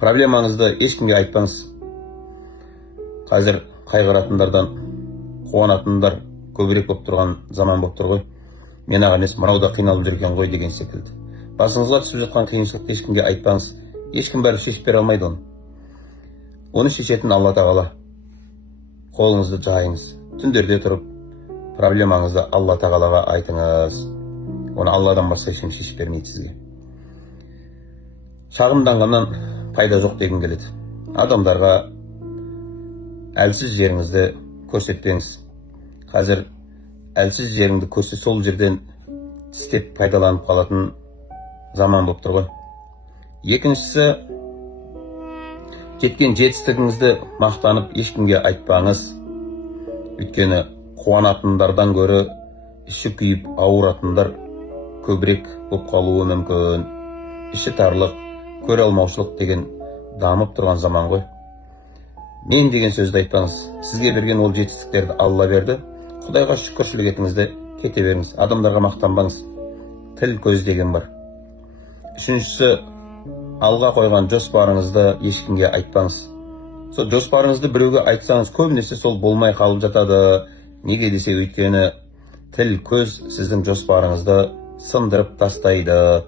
проблемаңызды ешкімге айтпаңыз. Қазір қайғыратындардан қуанатындар көбірек болып тұрған заман болып тұр ғой. Мен ақ емес, мынау да қиналып жүр екен ғой деген секілді. Басыңызға түсіп жатқан қиыншылықты ешкімге айтпаңыз. Ешкім бәрі шешіп бере алмайды оны. Оны шешетін Алла тағала. Қолыңызды жайыңыз. Түндерде тұрып, проблемаңызды Алла тағалаға айтыңыз. Оны Алладан басқа ешкім шешіп бермейді сізге. Шағымданғаннан пайда жоқ деген келеді. Адамдарға әлсіз жеріңізді көрсетпеңіз. Қазір әлсіз жеріңді көрсе сол жерден тістеп пайдаланып қалатын заман болып тұр ғой. Екіншісі, жеткен жетістігіңізді мақтанып ешкімге айтпаңыз. Өйткені қуанатындардан гөрі іші күйіп ауыратындар көбірек болып қалуы мүмкін. Іші тарлық, көре алмаушылық деген дамып тұрған заман ғой. Мен деген сөзді айтпаңыз. Сізге берген ол жетістіктерді Алла берді. Құдайға шүкіршілік етіңізді, кете беріңіз. Адамдарға мақтанбаңыз. Тіл көз деген бар. Үшіншісі, алға қойған жоспарыңызды ешкімге айтпаңыз. Сол жоспарыңызды біреуге айтсаңыз, көбінесе сол болмай қалып жатады. Неге десе, өйткені тіл көз сіздің жоспарыңызды сындырып тастайды.